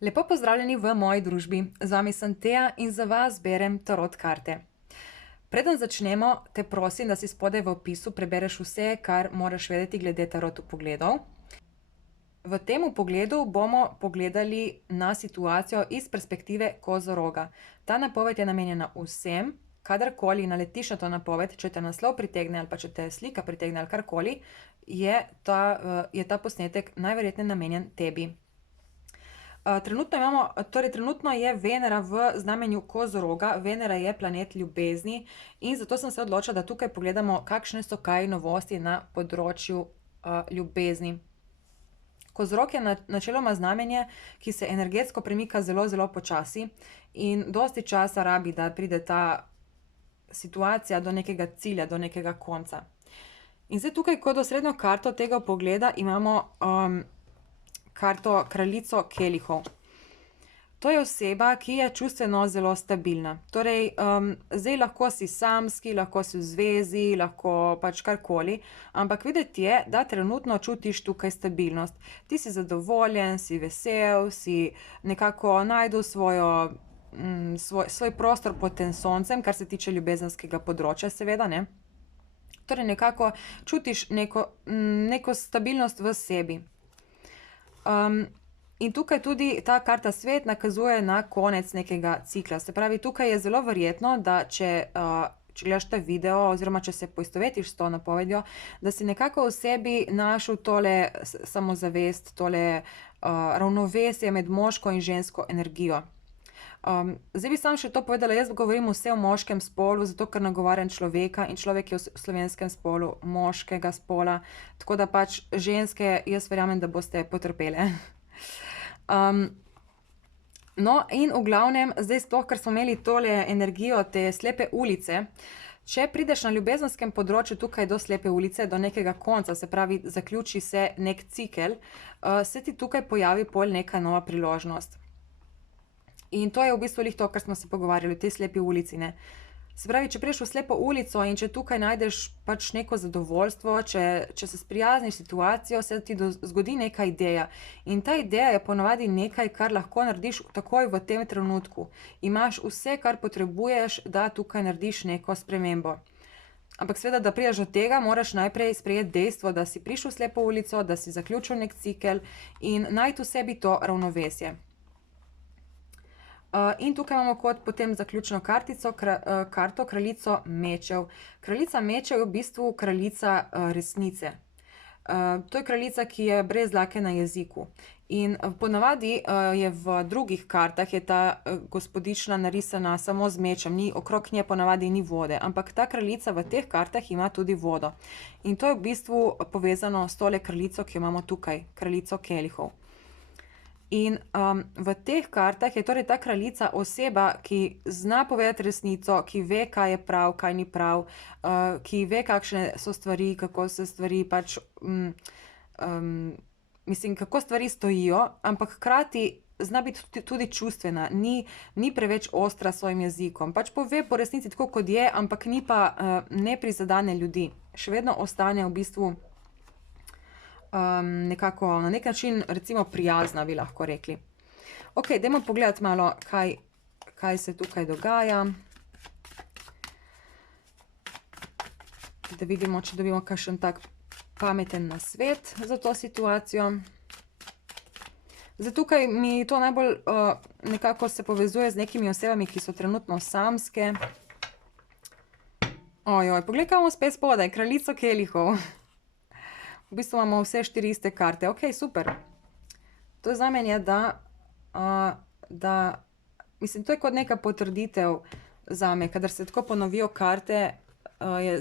Lepo pozdravljeni v moji družbi. Z vami sem Teja in za vas berem tarot karte. Preden začnemo, te prosim, da si spodaj v opisu prebereš vse, kar moraš vedeti glede tarot vpogledov. V tem vpogledu bomo pogledali na situacijo iz perspektive kozoroga. Ta napoved je namenjena vsem, kadarkoli naletiš na to napoved, če te naslov pritegne ali pa če te slika pritegne ali karkoli, je ta posnetek najverjetneje namenjen tebi. Trenutno je Venera v znamenju kozoroga. Venera je planet ljubezni in zato sem se odločila, da tukaj pogledamo, kakšne so kaj novosti na področju ljubezni. Kozorog je načeloma znamenje, ki se energetsko premika zelo, zelo počasi in dosti časa rabi, da pride ta situacija do nekega cilja, do nekega konca. In zdaj tukaj kot osrednjo karto tega vpogleda imamo karto kraljico kelihov. To je oseba, ki je čustveno zelo stabilna. Torej, zdaj lahko si samski, lahko si v zvezi, lahko pač karkoli, ampak videti je, da trenutno čutiš tukaj stabilnost. Ti si zadovoljen, si vesel, si nekako najdel svoj prostor pod tem soncem, kar se tiče ljubezenskega področja, seveda, ne. Torej, nekako čutiš neko stabilnost v sebi. In tukaj tudi ta karta svet nakazuje na konec nekega cikla. Se pravi, tukaj je zelo verjetno, da če gledaš ta video oziroma če se poistovetiš s to napovedjo, da si nekako v sebi našel tole samozavest, tole ravnovesje med moško in žensko energijo. Zdaj bi samo še to povedala, jaz govorim vse o moškem spolu, zato ker nagovarjam človeka in človek je v slovenskem spolu moškega spola, tako da pač ženske, jaz verjamem, da boste potrpele. No, in v glavnem, zdaj sploh, ker smo imeli tole energijo, te slepe ulice, če prideš na ljubezenskem področju tukaj do slepe ulice, do nekega konca, se pravi, zaključi se nek cikel, se ti tukaj pojavi pol neka nova priložnost. In to je v bistvu to, kar smo se pogovarjali, o tej slepi ulici, ne. Se pravi, če prideš v slepo ulico in če tukaj najdeš pač neko zadovoljstvo, če se sprijazniš s situacijo, se ti zgodi neka ideja. In ta ideja je ponavadi nekaj, kar lahko narediš takoj v tem trenutku. Imaš vse, kar potrebuješ, da tukaj narediš neko spremembo. Ampak seveda, da prideš do tega, moraš najprej sprejeti dejstvo, da si prišel v slepo ulico, da si zaključil nek cikel in najti v sebi to ravnovesje. In tukaj imamo kot potem zaključno karto kraljico mečev. Kraljica mečev je v bistvu kraljica resnice. To je kraljica, ki je brez dlake na jeziku. In ponavadi je v drugih kartah je ta gospodična narisana samo z mečem, okrog nje ponavadi ni vode, ampak ta kraljica v teh kartah ima tudi vodo. In to je v bistvu povezano s tole kraljico, ki jo imamo tukaj, kraljico kelihov. In v teh kartah je torej ta kraljica oseba, ki zna povedati resnico, ki ve, kaj je prav, kaj ni prav, ki ve, kakšne so stvari, kako se stvari pač, kako stvari stojijo, ampak hkrati zna biti tudi čustvena, ni preveč ostra s svojim jezikom. Pač pove po resnici tako, kot je, ampak ni pa ne prizadene ljudi. Še vedno ostane v bistvu nekako na nek način recimo prijazna, bi lahko rekli. Ok, dajmo pogledati malo, kaj se tukaj dogaja. Da vidimo, če dobimo kakšen tak pameten nasvet za to situacijo. Zdaj tukaj mi to najbolj nekako se povezuje z nekimi osebami, ki so trenutno samske. Ojoj, poglej, kaj imamo spet spodaj, kraljico kelihov. V bistvu imamo vse 4 iste karte. Ok, super. To je znamenje, mislim, to je kot neka potrditev zame. Kadar se tako ponovijo karte,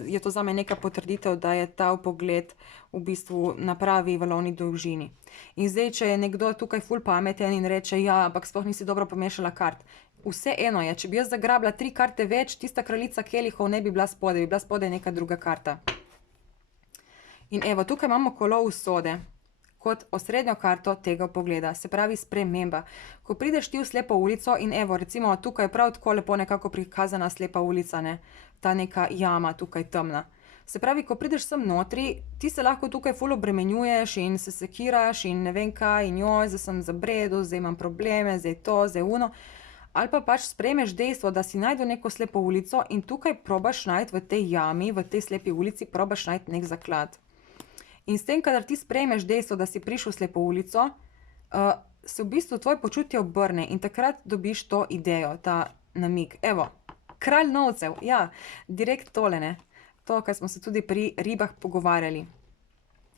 je to zame neka potrditev, da je ta vpogled v bistvu na pravi valovni dolžini. In zdaj, če je nekdo tukaj ful pameten in reče, ja, ampak sploh nisi dobro pomešala kart. Vseeno je, če bi jaz zagrabila 3 karte več, tista kraljica kelihov ne bi bila spodaj, bi bila spodaj neka druga karta. In evo, tukaj imamo kolo usode kot osrednjo karto tega vpogleda, se pravi sprememba. Ko prideš ti v slepo ulico in evo, recimo tukaj je prav tako lepo nekako prikazana slepa ulica, ne, ta neka jama tukaj temna. Se pravi, ko prideš sem notri, ti se lahko tukaj ful obremenjuješ in se sekiraš in ne vem kaj in joj, zdaj sem zabredel, zdaj imam probleme, zdaj to, zdaj uno. Ali pa pač sprejmeš dejstvo, da si najdel neko slepo ulico in tukaj probaš najti v tej jami, v tej slepi ulici, probaš najti nek zaklad. In s tem, kadar ti sprejmeš dejstvo, da si prišel v slepo ulico, se v bistvu tvoje počutje obrne in takrat dobiš to idejo, ta namig. Evo, kralj novcev, ja, direkt tole, ne. To, kar smo se tudi pri ribah pogovarjali.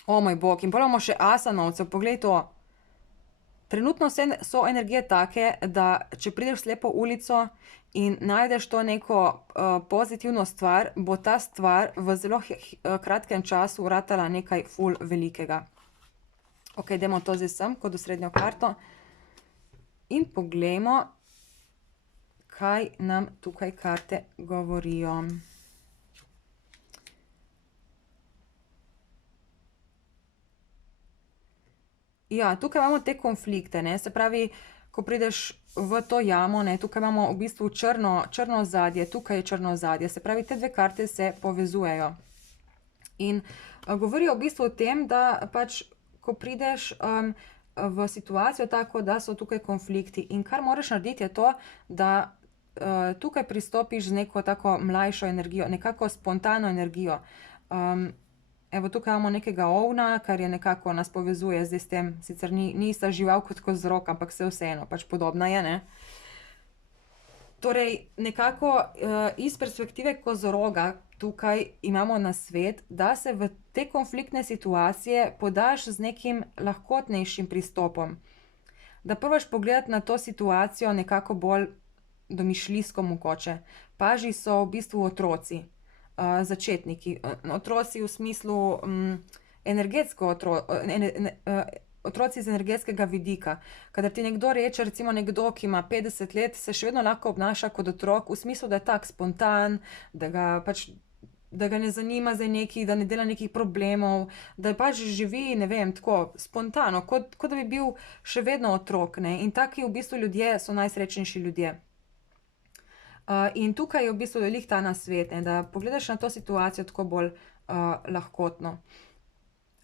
O moj bog, in potem imamo še asa novcev, poglej to. Trenutno so energije take, da če prideš v slepo ulico in najdeš to neko pozitivno stvar, bo ta stvar v zelo kratkem času ratala nekaj ful velikega. Ok, dajmo to zdaj sem, kot osrednjo karto. In poglejmo, kaj nam tukaj karte govorijo. Ja, tukaj imamo te konflikte, ne, se pravi, ko prideš v to jamo, ne, tukaj imamo v bistvu črno ozadje, tukaj je črno ozadje, se pravi, te dve karte se povezujejo. In govorijo v bistvu o tem, da pač, ko prideš v situacijo tako, da so tukaj konflikti in kar moraš narediti je to, da tukaj pristopiš z neko tako mlajšo energijo, nekako spontano energijo. Evo, tukaj imamo nekega ovna, kar je nekako nas povezuje zdaj s tem, sicer ni ista žival kot kozorog, ampak se vseeno, pač podobna je, ne. Torej, nekako iz perspektive kozoroga tukaj imamo nasvet, da se v te konfliktne situacije podaš z nekim lahkotnejšim pristopom. Da probaš pogledati na to situacijo nekako bolj domišljijsko mogoče. Paži so v bistvu otroci. Začetniki, otroci v smislu energetsko otroci z energetskega vidika. Kadar ti nekdo reče, recimo nekdo, ki ima 50 let, se še vedno lahko obnaša kot otrok, v smislu, da je tak spontan, da ga ne zanima zdaj nekaj, da ne dela nekih problemov, da pač živi, ne vem, tako spontano, kot da bi bil še vedno otrok, ne, in taki v bistvu ljudje so najsrečnejši ljudje. In tukaj je v bistvu glih ta nasvet, ne, da pogledaš na to situacijo tako bolj lahkotno.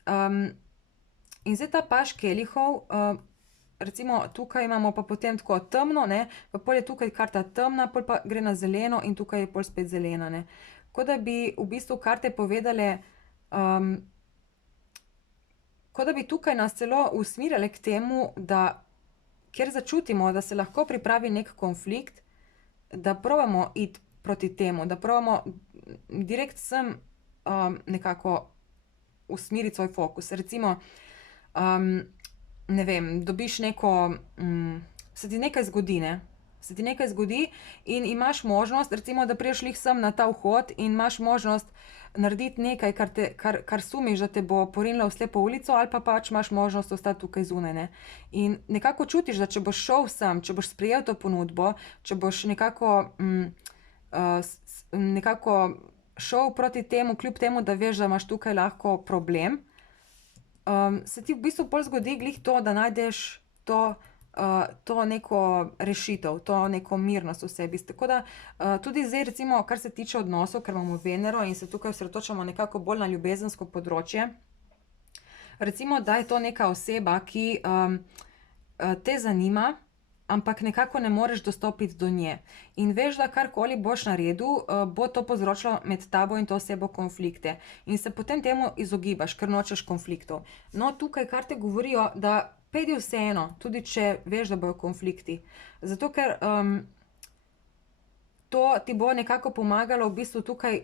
In zdaj ta paž kelihov, recimo tukaj imamo pa potem tako temno, ne, pa pol je tukaj karta temna, pol pa gre na zeleno in tukaj je pol spet zelena, ne. Kot da bi v bistvu karte povedale, kot da bi tukaj nas celo usmerile k temu, da kjer začutimo, da se lahko pripravi neki konflikt, da probamo iti proti temu, da probamo direkt sem nekako usmeriti svoj fokus. Recimo, ne vem, dobiš neko, se ti nekaj zgodi, ne. Se ti nekaj zgodi in imaš možnost, recimo, da prideš glih sem na ta vhod in imaš možnost narediti nekaj, kar sumiš, da te bo porinilo v slepo ulico, ali pa pač imaš možnost ostati tukaj zunaj, ne. In nekako čutiš, da če boš šel sem, če boš sprejel to ponudbo, če boš nekako šel proti temu, kljub temu, da veš, da imaš tukaj lahko problem, se ti v bistvu pol zgodi glih to, da najdeš to neko rešitev, to neko mirnost v sebi. Tako da tudi zdaj recimo, kar se tiče odnosov, ker imamo Venero in se tukaj osredotočamo nekako bolj na ljubezensko področje, recimo, da je to neka oseba, ki te zanima, ampak nekako ne moreš dostopiti do nje. In veš, da karkoli boš naredil, bo to povzročilo med tabo in to osebo konflikte. In se potem temu izogibaš, ker nočeš konfliktov. No, tukaj karte govorijo, da pejdi vseeno, tudi če veš, da bojo konflikti. Zato, ker to ti bo nekako pomagalo v bistvu tukaj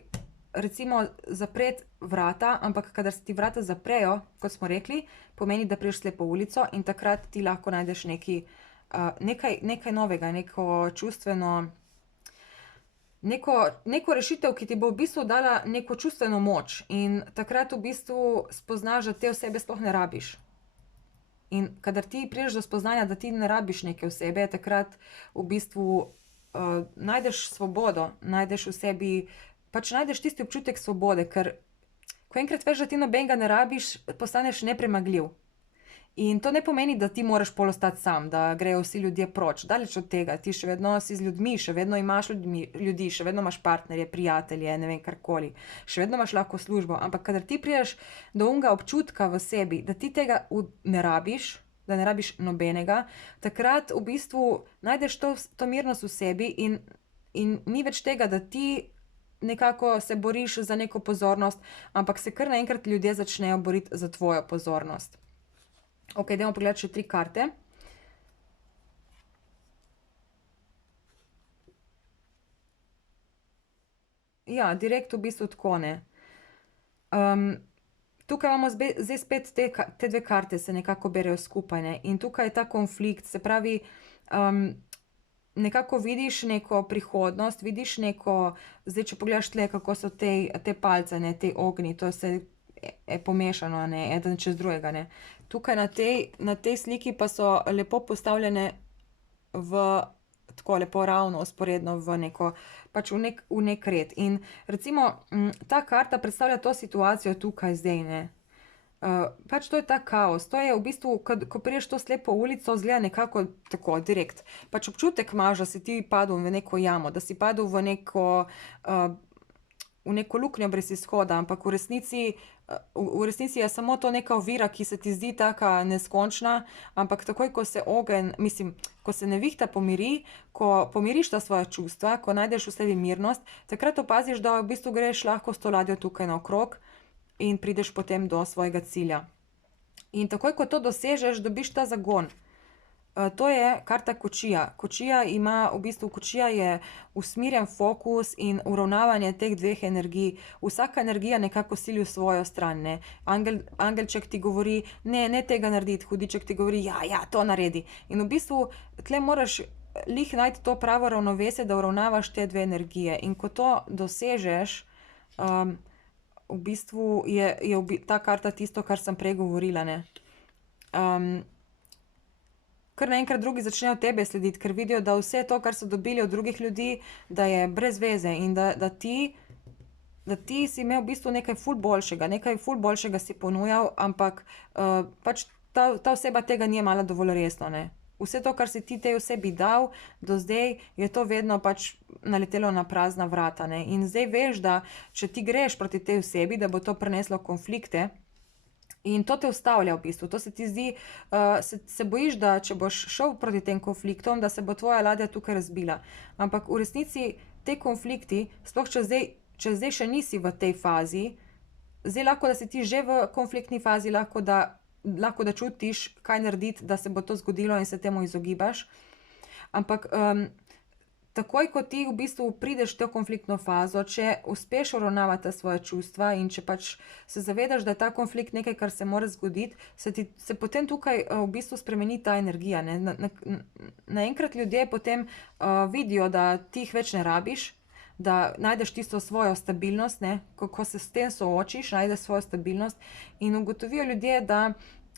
recimo zapreti vrata, ampak kadar se ti vrata zaprejo, kot smo rekli, pomeni, da prideš v slepo ulico in takrat ti lahko najdeš nekaj novega, neko čustveno, neko rešitev, ki ti bo v bistvu dala neko čustveno moč in takrat v bistvu spoznaš, da te osebe sploh ne rabiš. In kadar ti prideš do spoznanja, da ti ne rabiš neke osebe, takrat v bistvu najdeš svobodo, najdeš v sebi, pač najdeš tisti občutek svobode, ker ko enkrat veš, da ti nobenega ne rabiš, postaneš nepremagljiv. In to ne pomeni, da ti moraš pol ostati sam, da grejo vsi ljudje proč. Daleč od tega, ti še vedno si z ljudmi, še vedno imaš ljudi, še vedno imaš partnerje, prijatelje, ne vem, karkoli. Še vedno imaš lahko službo, ampak kadar ti prideš do unga občutka v sebi, da ti tega ne rabiš, da ne rabiš nobenega, takrat v bistvu najdeš to mirnost v sebi in ni več tega, da ti nekako se boriš za neko pozornost, ampak se kar naenkrat ljudje začnejo boriti za tvojo pozornost. Ok, dajmo pogledati še 3 karte. Ja, direkt v bistvu tako, ne. Tukaj imamo zdaj spet te 2 karte se nekako berejo skupaj, ne. In tukaj je ta konflikt, se pravi, nekako vidiš neko prihodnost, vidiš neko, zdaj če pogledaš tle, kako so te palce, ne, te ognji, to se je pomešano, ne, eden čez drugega, ne. Tukaj na tej sliki pa so lepo postavljene tako lepo ravno, vzporedno v neko, pač v nek red. In recimo, ta karta predstavlja to situacijo tukaj zdaj, ne. Pač to je ta kaos, to je v bistvu, ko prideš to slepo ulico, izgleda nekako tako, direkt. Pač občutek imaš, da si ti padel v neko jamo, da si padel v neko luknjo brez izhoda, ampak v resnici je samo to neka ovira, ki se ti zdi taka neskončna, ampak takoj, ko se ko se nevihta pomiri, ko pomiriš ta svoja čustva, ko najdeš v sebi mirnost, takrat opaziš, da v bistvu greš lahko s to ladjo tukaj naokrog in prideš potem do svojega cilja. In takoj, ko to dosežeš, dobiš ta zagon. To je karta kočija. Kočija je usmerjen fokus in uravnavanje teh 2 energij. Vsaka energija nekako sili v svojo stran, ne. Angelček ti govori, ne tega narediti, hudiček ti govori, ja, to naredi. In v bistvu tle moraš glih najti to pravo ravnovesje, da uravnavaš te 2 energije. In ko to dosežeš, v bistvu je ta karta tisto, kar sem prej govorila, ne. Kar naenkrat drugi začnejo tebe slediti, ker vidijo, da vse to, kar so dobili od drugih ljudi, da je brez veze in da ti si imel v bistvu nekaj ful boljšega si ponujal, ampak pač ta oseba tega ni jemala dovolj resno, ne. Vse to, kar si ti tej osebi dal do zdaj, je to vedno pač naletelo na prazna vrata, ne. In zdaj veš, da če ti greš proti tej osebi, da bo to prineslo konflikte, in to te ustavlja v bistvu, to se ti zdi, se bojiš, da če boš šel proti tem konfliktom, da se bo tvoja ladja tukaj razbila. Ampak v resnici te konflikti, sploh če zdaj še nisi v tej fazi, zdaj lahko, da si ti že v konfliktni fazi, lahko da čutiš, kaj narediti, da se bo to zgodilo in se temu izogibaš. Ampak takoj, ko ti v bistvu prideš v to konfliktno fazo, če uspeš uravnavati svoje čustva in če pač se zavedaš, da je ta konflikt nekaj, kar se mora zgoditi, se potem tukaj v bistvu spremeni ta energija, ne. Naenkrat ljudje potem vidijo, da ti jih več ne rabiš, da najdeš tisto svojo stabilnost, ne, ko se s tem soočiš, najdeš svojo stabilnost in ugotovijo ljudje, da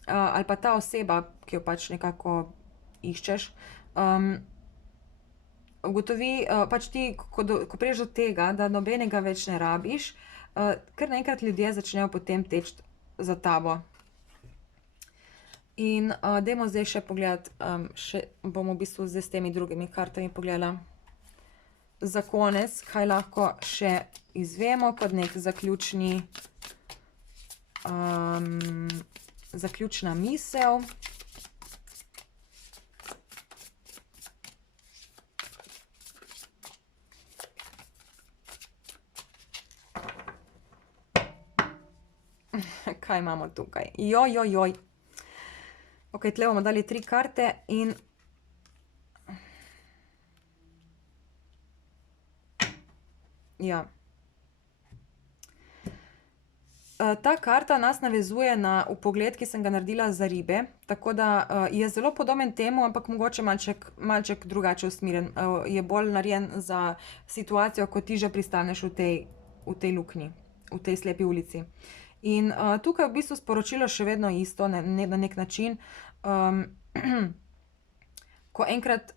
ali pa ta oseba, ki jo pač nekako iščeš, ugotovi, pač ti, ko prideš do tega, da nobenega več ne rabiš, kar naenkrat ljudje začnejo potem teči za tabo. In dajmo zdaj še pogledati, še bom v bistvu zdaj s temi drugimi kartami pogledala za konec, kaj lahko še izvemo kot nek zaključna misel. Kaj imamo tukaj? Joj. Ok, tle bomo dali 3 karte in ja. Ta karta nas navezuje na vpogled, ki sem ga naredila za ribe, tako da je zelo podoben temu, ampak mogoče malček drugače usmerjen. Je bolj narejen za situacijo, ko ti že pristaneš v tej luknji, v tej slepi ulici. In tukaj v bistvu sporočilo še vedno isto, na nek način. Ko ko enkrat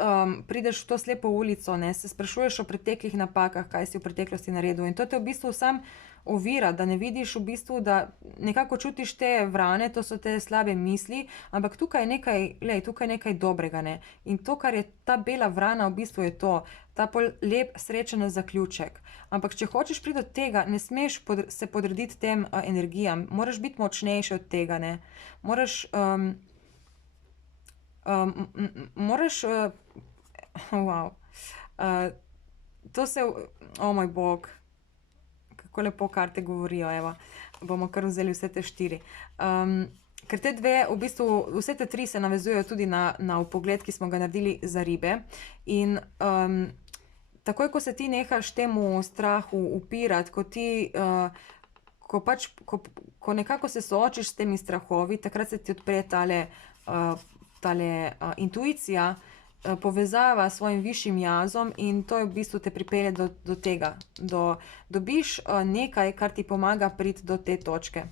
prideš v to slepo ulico, ne, se sprašuješ o preteklih napakah, kaj si v preteklosti naredil. In to te v bistvu sam ovira, da ne vidiš v bistvu, da nekako čutiš te vrane, to so te slabe misli, ampak tukaj je nekaj, tukaj je nekaj dobrega, ne. In to, kar je ta bela vrana, v bistvu je to, ta pol lep, srečen zaključek. Ampak če hočeš priti do tega, ne smeš se podrediti tem energijam, moraš biti močnejši od tega, ne. Moraš, wow. To se, moj bog, kako lepo karte govorijo, evo, bomo kar vzeli vse te 4. Ker te dve, v bistvu, vse te 3 se navezujejo tudi na vpogled, ki smo ga naredili za ribe. In takoj, ko se ti nehaš temu strahu upirati, ko nekako se soočiš s temi strahovi, takrat se ti odpre tale intuicija, povezava s svojim višjim jazom in to je v bistvu te pripelje do tega. Dobiš nekaj, kar ti pomaga priti do te točke.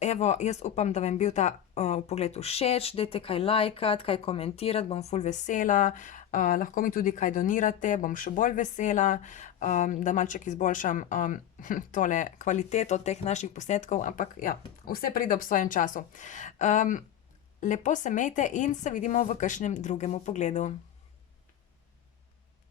Evo, jaz upam, da vam je bil ta vpogled všeč, dajte kaj lajkati, kaj komentirati, bom ful vesela. Lahko mi tudi kaj donirate, bom še bolj vesela, da malček izboljšam tole kvaliteto teh naših posnetkov, ampak ja, vse pride ob svojem času. Lepo se imejte in se vidimo v kakšnem drugem vpogledu.